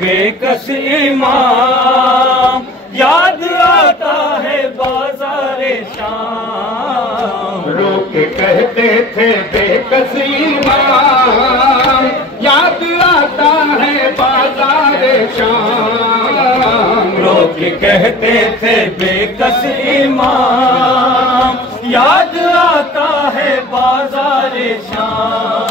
बेकस इमाम, याद आता है बाज़ारे शाम। रोक कहते थे बेकस इमाम, याद आता है बाज़ारे शाम। रोक कहते थे बेकस इमाम, याद आता है बाज़ारे शाम।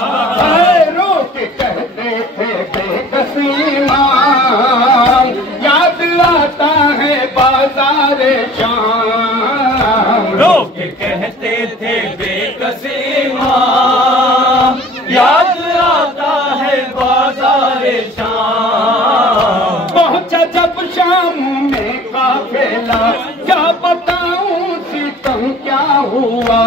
रोक कहते थे बेकस इमाम, याद आता है बाज़ारे शाम। रोक कहते थे बेकस इमाम, याद आता है बाज़ारे शाम। पहुंचा जब शाम में काफिला, क्या बताऊं सितम क्या हुआ।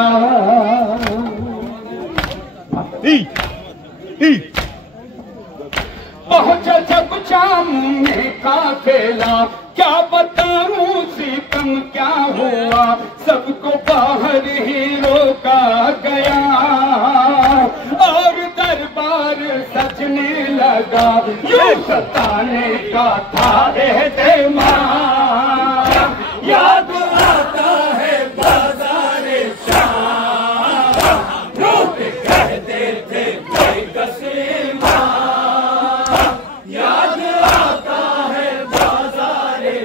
पहुंचा जब शाम में काफिला, क्या बताऊं सितम क्या हुआ। सबको बाहर ही रोका गया और दरबार सजने लगा। यूं सताने का था एहतिमाम, याद आता है बाज़ारे शाम। रोक कहते थे बेकस इमाम, याद आता है बाज़ारे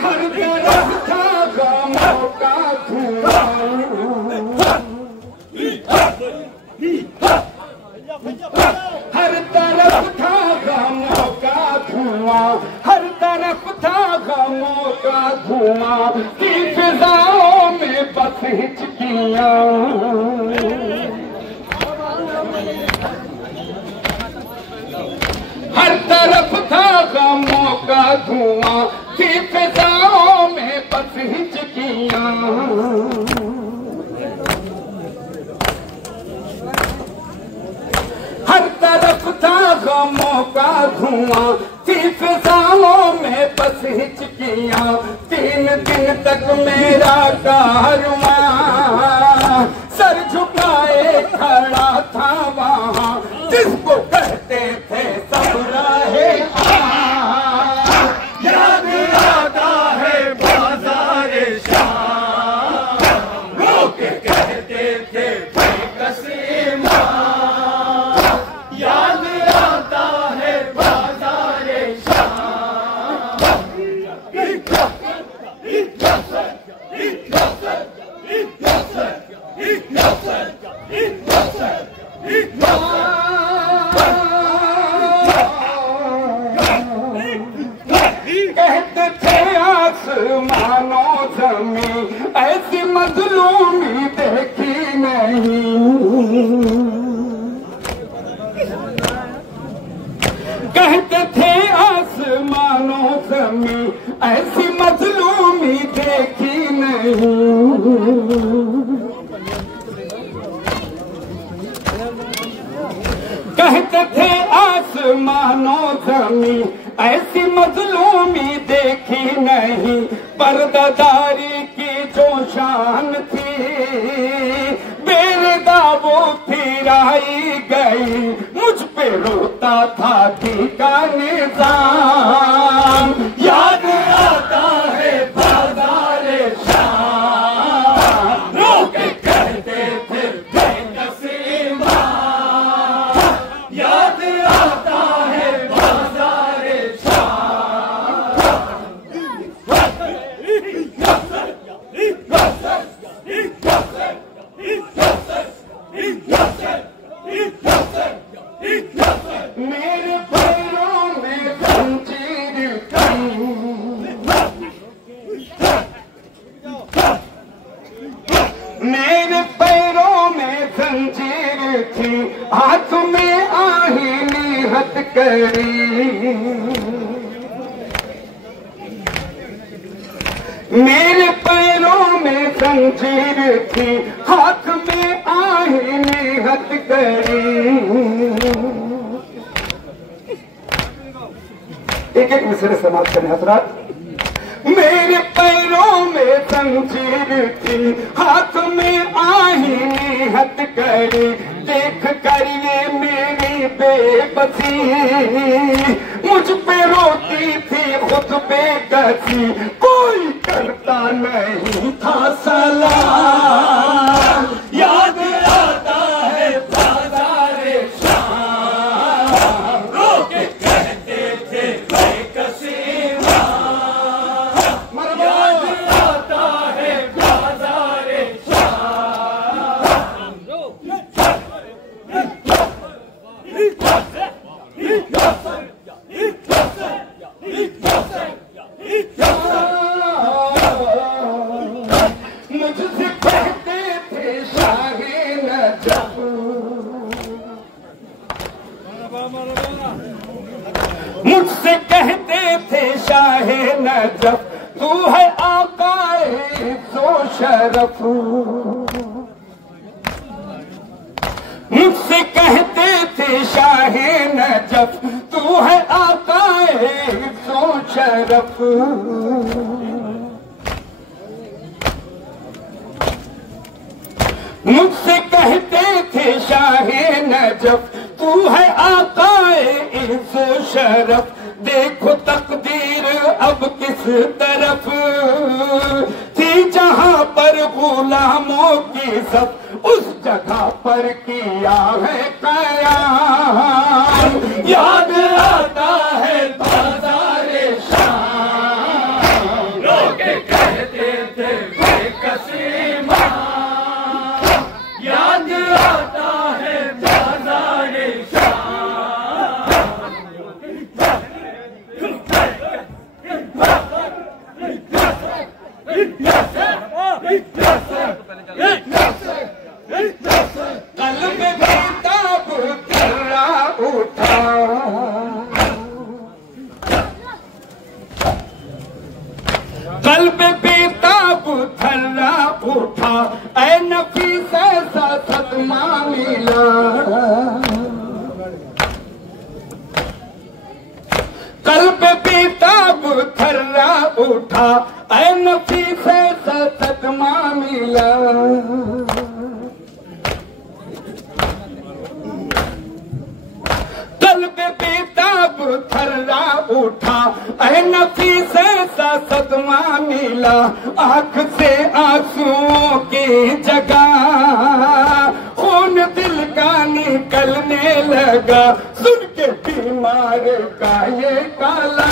हर तरफ था गमों का धुआं, हर तरफ था गमों का धुआं, हर तरफ था गमों का धुआं। की फिजाओं में बस हिचकियां, हर तरफ था गमों का धुआं। की फिजाओं में बस हिचकियां, हर तरफ था गमों का धुआं। थी फिजाओं में बस हिचकियां। 3 दिन तक मेरा कारवां सर झुकाए खड़ा था वहां, जिसको कहते थे सब राहे शाम। याद आता है बाज़ारे शाम। रोक कहते थे बेकस इमाम, याद आता है बाज़ारे कहते थे आसमानो ज़मीं, ऐसी मज़लूमी देखी नहीं। कहते थे आसमानो ज़मीं, ऐसी मज़लूमी देखी नहीं। कहते थे आसमानो ज़मीं, ऐसी मज़लूमी देखी नहीं। पर्दादारी की जो शान थी, बेरदा वो फिराई गई। मुझ पे रोता था थी का निज़ाम, याद आता है बाज़ारे शाम। रोक कहते थे बेकस इमाम, याद आता है बाज़ारे मेरे पैरों में जंजीर थी, मेरे पैरों में जंजीर थी। हाथ में आहीनी हथकड़ी, मेरे पैरों में जंजीर थी। हाथ में आहीनी हथकड़ी। एक एक मिसरे समाप्त करने हजरात। जंजीर थी, हाथ में आईनी हथकड़ी, देख कर ये मेरी बेबसी, मुझ पे रोती थी खुद बेकसी, कोई करता नहीं था सलाम। याद आता है बाज़ारे शाम, रोके कहते थे बेकसी माँ। याद आता है बाज़ारे शाम। मुझसे कहते थे शाहे नजफ, मुझसे कहते थे शाहे नजफ, तू है आकाए इज़्ज़ो शरफ। मुझसे कहते थे शाहे नजफ, तू है आकाए इज़्ज़ो शरफ। मुझसे कहते थे शाहे नजफ, तू है आकाए इज़्ज़ो शरफ। देखो तकदीर अब किस तरफ, थी जहां पर गुलामों की सब, उस जगह पर किया है कयाम। याद आता है बाज़ारे शाम, रोके कहते थे बेकसी माँ। याद आता है बाज़ारे कल्ब बेताब थर्रा उठा, कल्ब बेताब थर्रा उठा, ऐ नफीस ऐसा सदमा मिला। कल्ब बेताब थर्रा उठा, ऐ नफीस ऐसा सदमा मिला। कल्ब बेताब थर्रा उठा, ऐ नफीस ऐसा सदमा मिला। आंख से आंसुओं की जगह खून दिल का निकलने लगा, सुन के बीमार का ये काला।